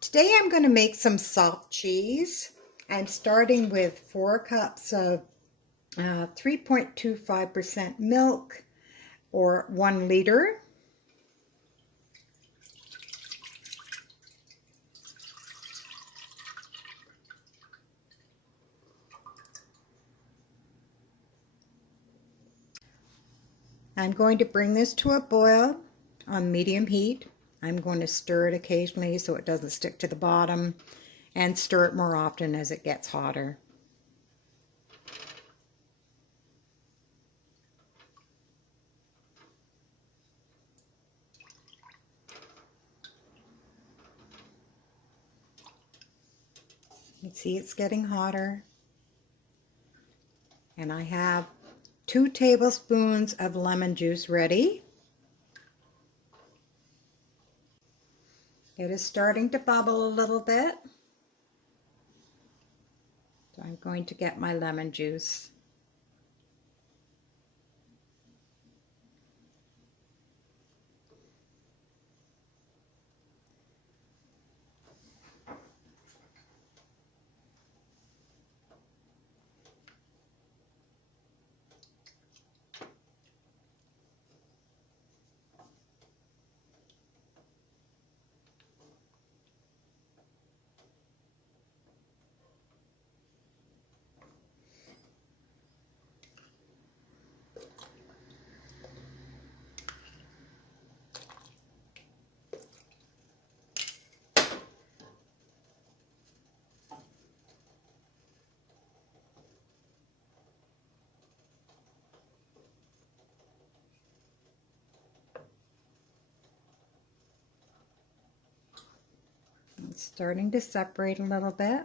Today I'm going to make some soft cheese. I'm starting with 4 cups of 3.25% milk or 1 liter. I'm going to bring this to a boil on medium heat. I'm going to stir it occasionally so it doesn't stick to the bottom, and stir it more often as it gets hotter. You can see it's getting hotter. And I have 2 tablespoons of lemon juice ready. It is starting to bubble a little bit. So I'm going to get my lemon juice. It's starting to separate a little bit.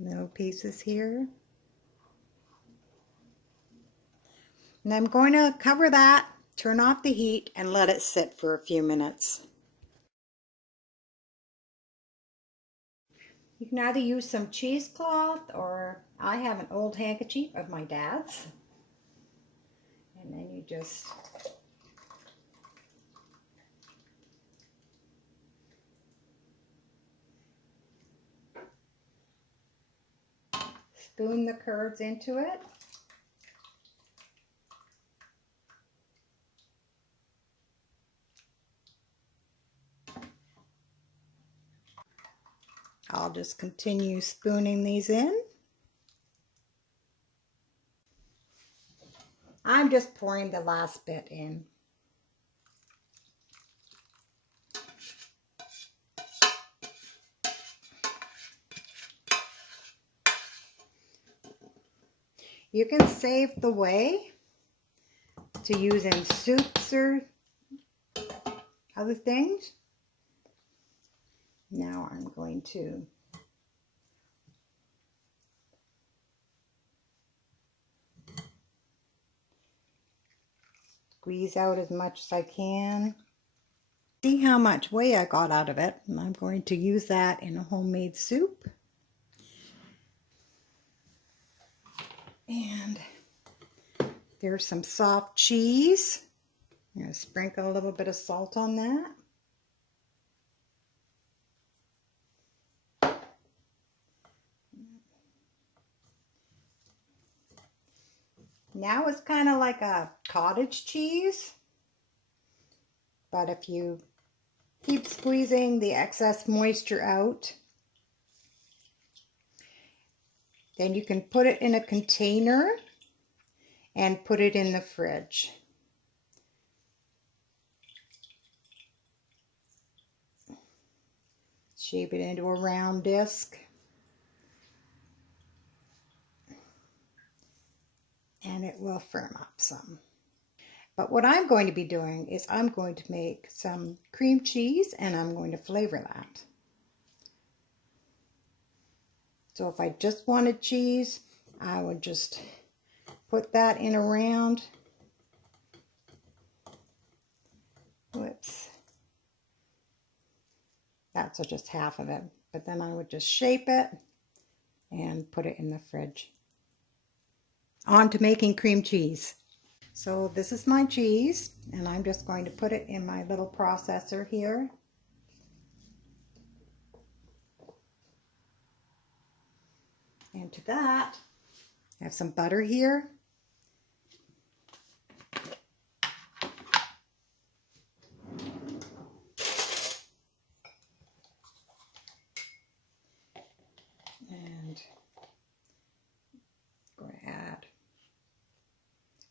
Little pieces here. And I'm going to cover that, turn off the heat, and let it sit for a few minutes. You can either use some cheesecloth, or I have an old handkerchief of my dad's. And then you just spoon the curds into it. I'll just continue spooning these in. I'm just pouring the last bit in. You can save the whey to use in soups or other things. Now I'm going to squeeze out as much as I can. See how much whey I got out of it, and I'm going to use that in a homemade soup. And there's some soft cheese. I'm going to sprinkle a little bit of salt on that. Now it's kind of like a cottage cheese, but if you keep squeezing the excess moisture out, then you can put it in a container and put it in the fridge. Shape it into a round disc. And it will firm up some. But what I'm going to be doing is I'm going to make some cream cheese, and I'm going to flavor that. So if I just wanted cheese, I would just put that in a round. Whoops. That's just half of it. but then I would just shape it and put it in the fridge. On to making cream cheese. So this is my cheese, and I'm just going to put it in my little processor here. And to that, I have some butter here. And I'm going to add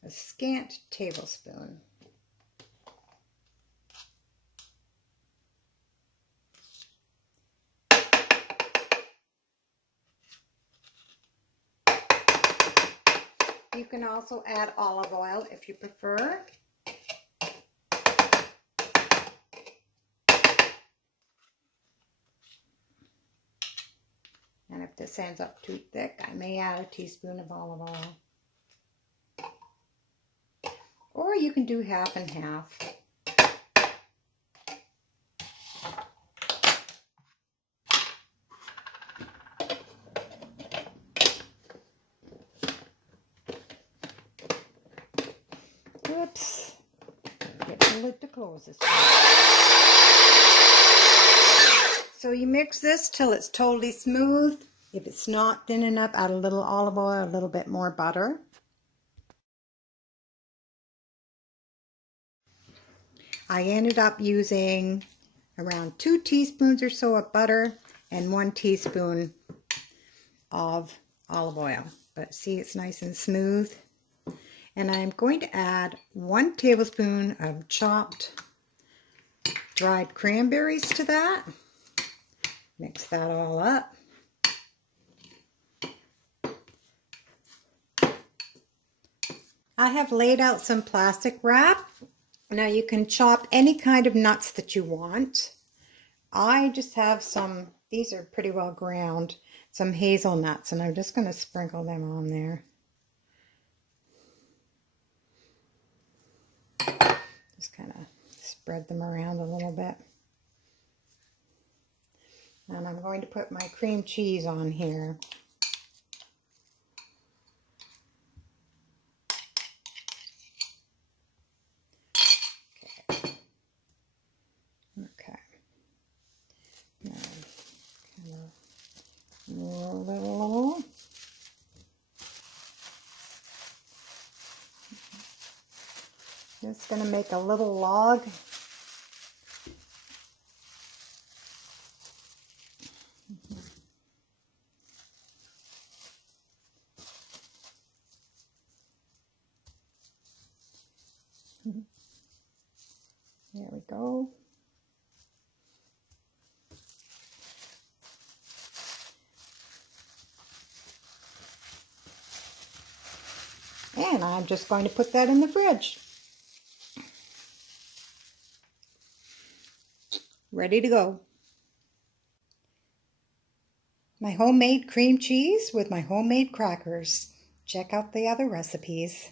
a scant tablespoon. You can also add olive oil if you prefer. And if this ends up too thick, I may add a teaspoon of olive oil. Or you can do half and half. Whoops. Get the lid to close this way. So you mix this till it's totally smooth. If it's not thin enough, add a little olive oil, a little bit more butter. I ended up using around 2 teaspoons or so of butter and 1 teaspoon of olive oil. But see, it's nice and smooth. And I'm going to add 1 tablespoon of chopped dried cranberries to that. Mix that all up. I have laid out some plastic wrap. Now you can chop any kind of nuts that you want. I just have some, these are pretty well ground, some hazelnuts, and I'm just going to sprinkle them on there. Just kind of spread them around a little bit. And I'm going to put my cream cheese on here. Okay. Now, kind of roll it a little. Just going to make a little log. There we go. And I'm just going to put that in the fridge. Ready to go. My homemade cream cheese with my homemade crackers. Check out the other recipes.